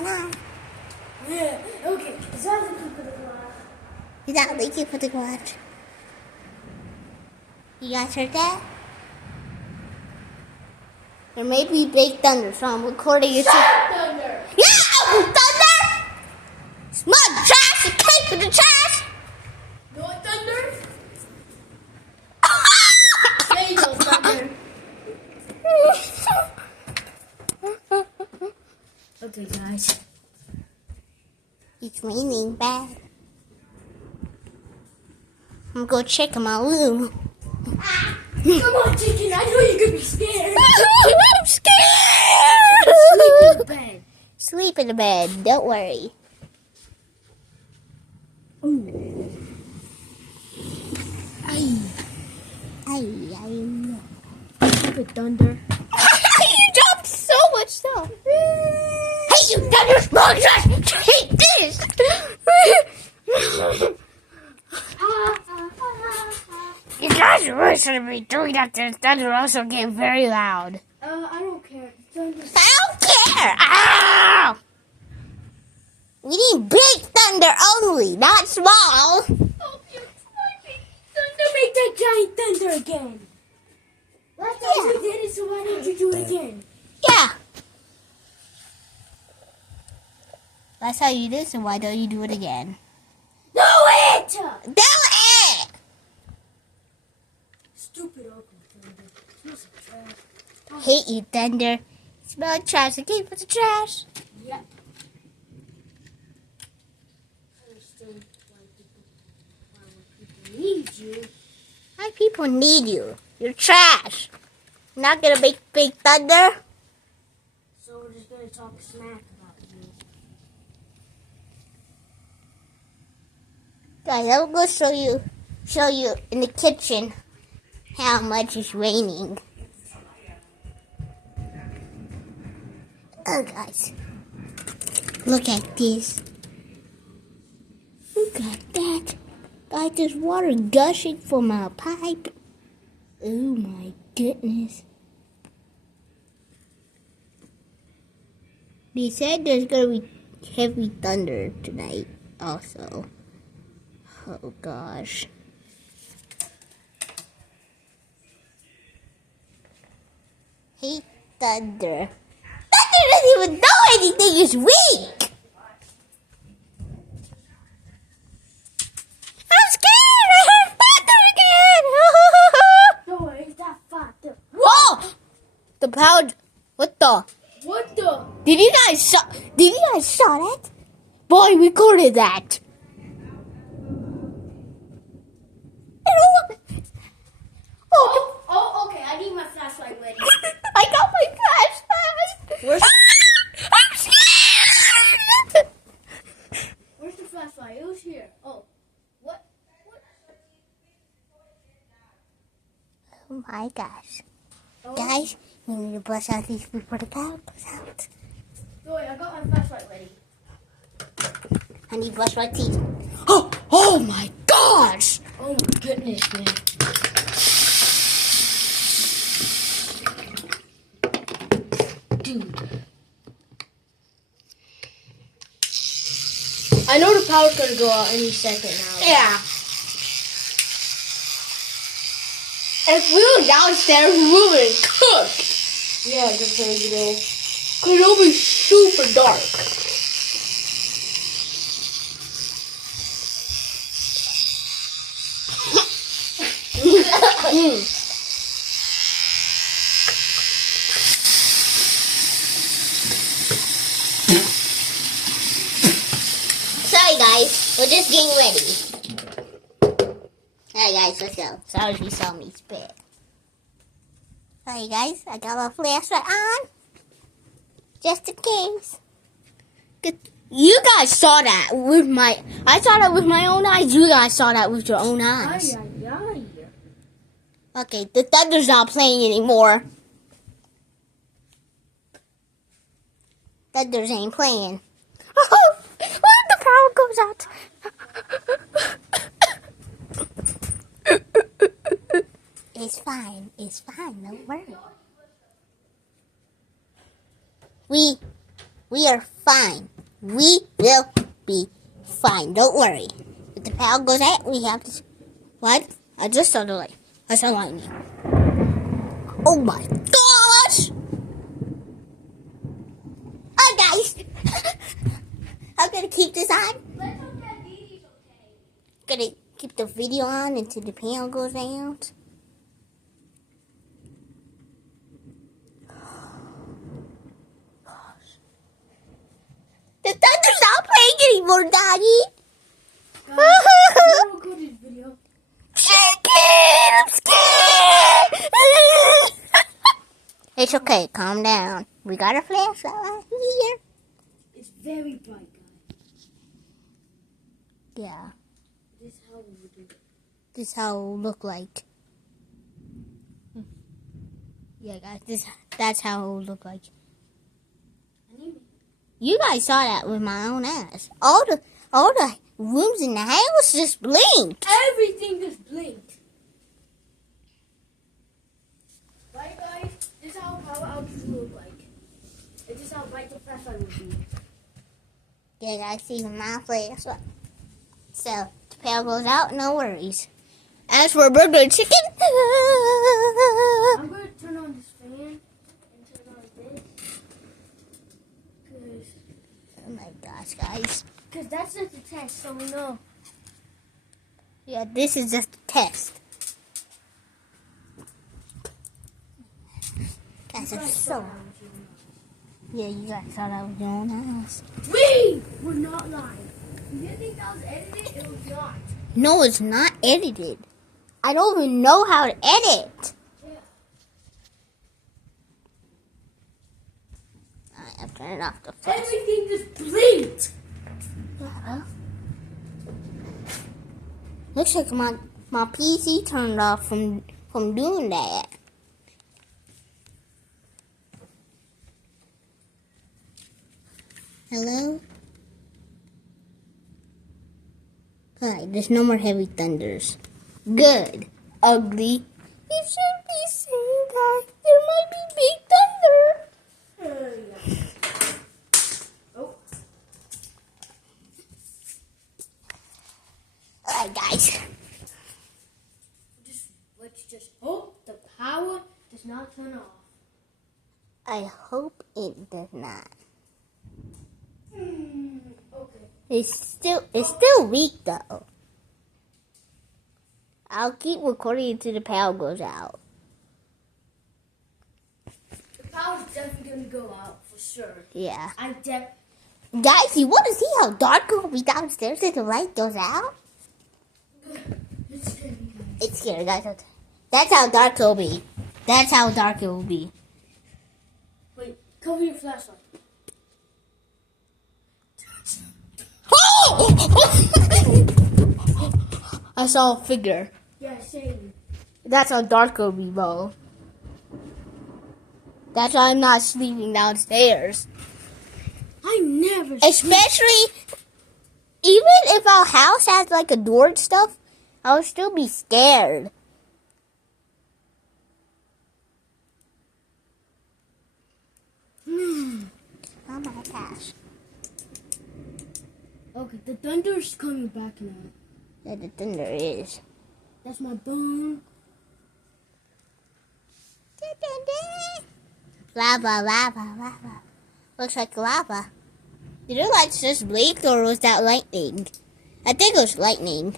going on? Yeah, okay. Is that the key for the garage? Is that the key for the garage? You guys heard that? There may be big thunder, so I'm recording it. Thunder! Yeah! Thunder! Small trash! You came for the trash! You want thunder? There you go, thunder. Okay, guys. It's raining bad. I'm gonna check in my room. Come on, chicken. I know you're gonna be scared. I'm scared! Sleep in the bed. Sleep in the bed. Don't worry. Ooh. Ay. Ay. Stupid thunder. You dropped so much stuff. Hey, you thunder small trash! Hate this! You guys really shouldn't be doing that. The thunder also get very loud. I don't care. Thunder's I don't care! Ow! We need big thunder only, not small. Oh, you're funny. Thunder, make that giant thunder again. Last time you did it, so why didn't you do it again? Yeah. That's how you did, so why don't you do it again? Do it! Do it! Stupid ugly thunder. Smells like trash. I hate you, thunder. Smell like trash. I can't put the trash. Yeah. I understand why people need you. Why people need you? You're trash. You're not gonna make big thunder. So we're just gonna talk smack about you. Guys, I'm gonna show you in the kitchen how much it's raining. Oh, guys, look at this. Look at that. Guys, there's water gushing from our pipe. Oh my goodness. They said there's gonna be heavy thunder tonight also. Oh gosh. Hate thunder. Thunder doesn't even know anything, it's weak! I'm scared! I heard thunder again! No way, is that thunder? Whoa! The power. What the? What the? Did you guys saw that? Boy, recorded that. Oh, okay. I need my flashlight ready. I got my flashlight. Where's I'm scared. Where's the flashlight? It was here. Oh, what? Oh my gosh. Oh. Guys, we need to brush out these before the power goes out. No, wait, I got my flashlight ready. I need to brush my teeth. Oh my gosh. Oh my goodness, man. Dude. I know the power's gonna go out any second now. Yeah. If we were downstairs, we would cook. Yeah, just so you know. Cause it'll be super dark. Sorry guys, we're just getting ready. Alright guys, let's go. Sorry if you saw me spit. Alright guys, I got my flashlight on. Just in case. Good. You guys saw that with I saw that with my own eyes. You guys saw that with your own eyes. Ay, ay, ay. Okay, the thunder's not playing anymore. Thunders ain't playing. What if the power goes out? It's fine. It's fine. Don't worry. We are fine. We will be fine. Don't worry. If the power goes out, we have to... What? I just saw the light. I saw lightning. Oh my gosh! Hi guys! I'm gonna keep this on. Let's hope that Dee Dee's okay. Gonna keep the video on until the panel goes out. The thunder's not playing anymore, Daddy. We'll go to this video. Chicken, I'm scared. It's okay, calm down. We got a flashlight right here. It's very bright, guys. Yeah, This is how we would do it. this is how it will look like. Yeah, guys, that's how it will look like. You guys saw that with my own eyes. All the rooms in the house just blinked. Everything just blinked. Right, guys? This is how power outages look like. This is how bright the flashlight would be. Yeah, guys, see my flashlight. So, the power goes out, no worries. As for burger chicken, I'm going to turn on this fan and turn on this. oh my gosh, guys. Because that's just a test, so we know. Yeah, this is just a test. Guys, I'm so... Yeah, you guys thought I was doing this. We were not lying. You didn't think that was edited? It was not. No, it's not edited. I don't even know how to edit. Yeah. Alright, I'm turning off the flash. Everything just blinked. Looks like my PC turned off from doing that. Hello? Alright, there's no more heavy thunders. Good. Ugly. You should be saying that there might be big thunder. Oh. Alright, guys. Let's just hope the power does not turn off. I hope it does not. Okay. It's still weak though. I'll keep recording until the power goes out. The power's definitely gonna go out for sure. Yeah. Guys, You want to see how dark it will be downstairs if the light goes out? it's scary, guys. It's scary, guys. That's how dark it will be. That's how dark it will be. Wait, cover your flashlight. I saw a figure. Yeah, same. That's how dark it will be, bro. That's why I'm not sleeping downstairs. I never. Especially, even if our house has like a door and stuff, I'll still be scared. Oh my gosh. Okay, the thunder's coming back now. Yeah, the thunder is. That's my bone. Lava, lava, lava. Looks like lava. Did the lights just blink or was that lightning? I think it was lightning.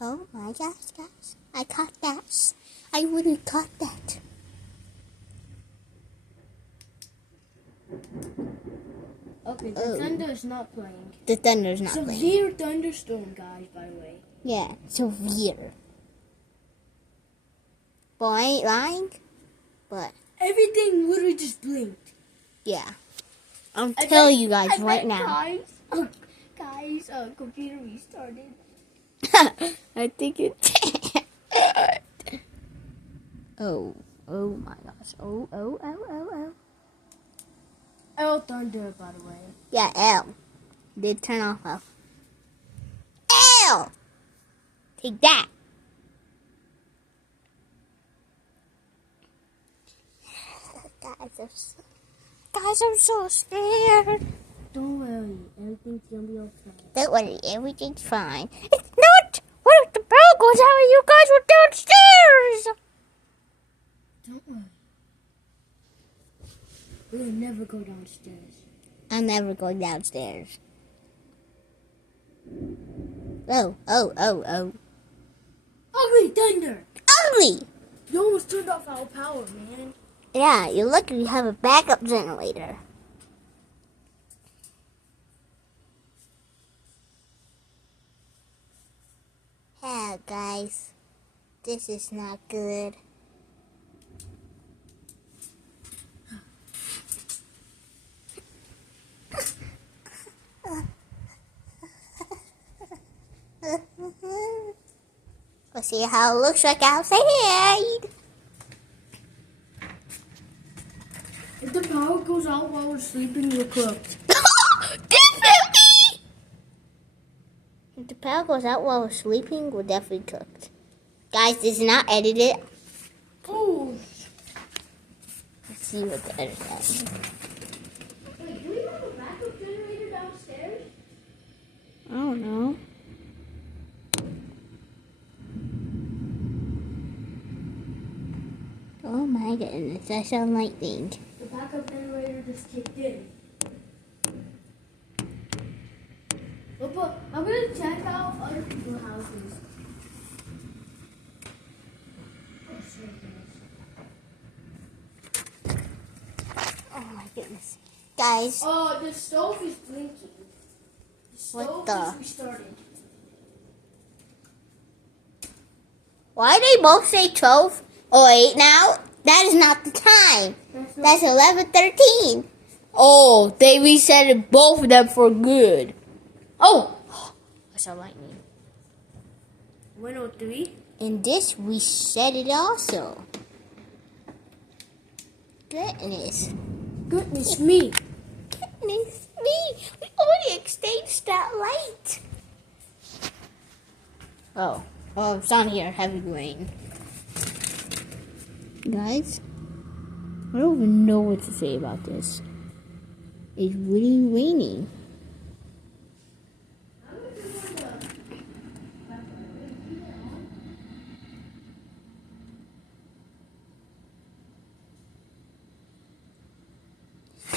Oh my gosh, guys. I caught that. I really caught that. Okay, the Oh. thunder is not playing. The thunder's not playing. Severe thunderstorm, guys, by the way. Yeah, severe. But I ain't lying. But, Everything literally just blinked. yeah. I'm telling you guys right now. Guys, computer restarted. I think it did. Oh my gosh. Oh. L thunder, by the way. Yeah, L. Did turn off. L! Take that. Guys, Guys, I'm so scared. Don't worry, everything's gonna be okay. Don't worry, everything's fine. It's not! What if the power goes out and you guys were downstairs? Don't worry. We'll never go downstairs. I'm never going downstairs. Oh. Ugly thunder! Ugly! You almost turned off our power, man. Yeah, you're lucky you have a backup generator. Yeah, guys. This is not good. Let's see how it looks like outside. If the power goes out while we're sleeping, we're cooked. Definitely! If the power goes out while we're sleeping, we're definitely cooked. Guys, this is not edited. Oh. Let's see what the edit says. Wait, do we have a backup generator downstairs? I don't know. Oh my goodness, that's so lightning. The backup generator just kicked in. But I'm gonna check out other people's houses. Oh my goodness. Guys, Oh, the stove is blinking. The stove the? is restarting. why they both say 12 or 8 now? That is not the time. That's 11:13. Oh, they reset both of them for good. Oh, I saw lightning. 103. And this reset it also. Goodness. Goodness me. Goodness me. We already exchanged that light. Oh, it's on here. Heavy rain. Guys, I don't even know what to say about this. It's really raining.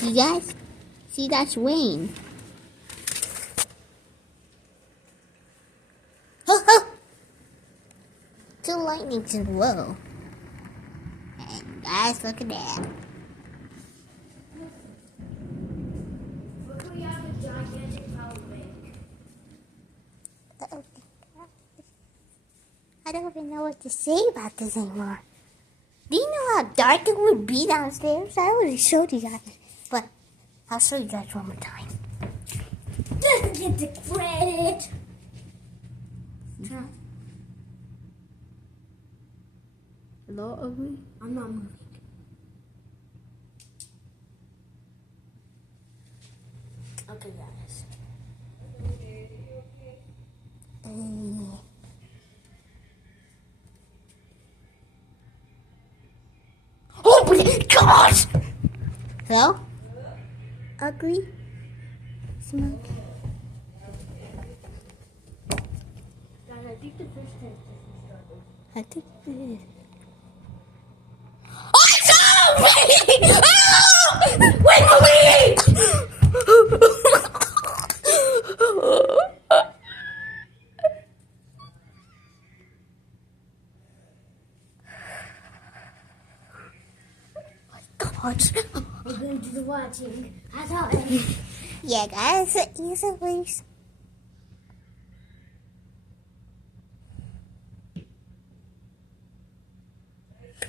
You guys, see that's rain. Two lightnings in a row. And guys, look at that. Look, we have a gigantic power bank. I don't even know what to say about this anymore. Do you know how dark it would be downstairs? I already showed you guys. But I'll show you guys one more time. Doesn't get the credit. Hello, ugly? I'm not moving. Okay, guys. Oh my gosh! Hello? Ugly? Smoke? Guys, I think the first test is started. I think it is. Oh, it's raining! Oh! Wait for me! God. We're going to do the watching. As always. Yeah, guys, easy please.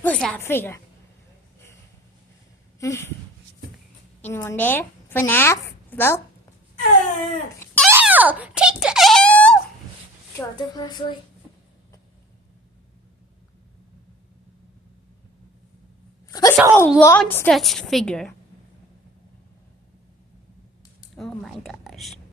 What's that figure? Anyone there? FNAF? Hello? Ew! Take the L! Got the flashlight. I saw a large Dutch figure. Oh my gosh.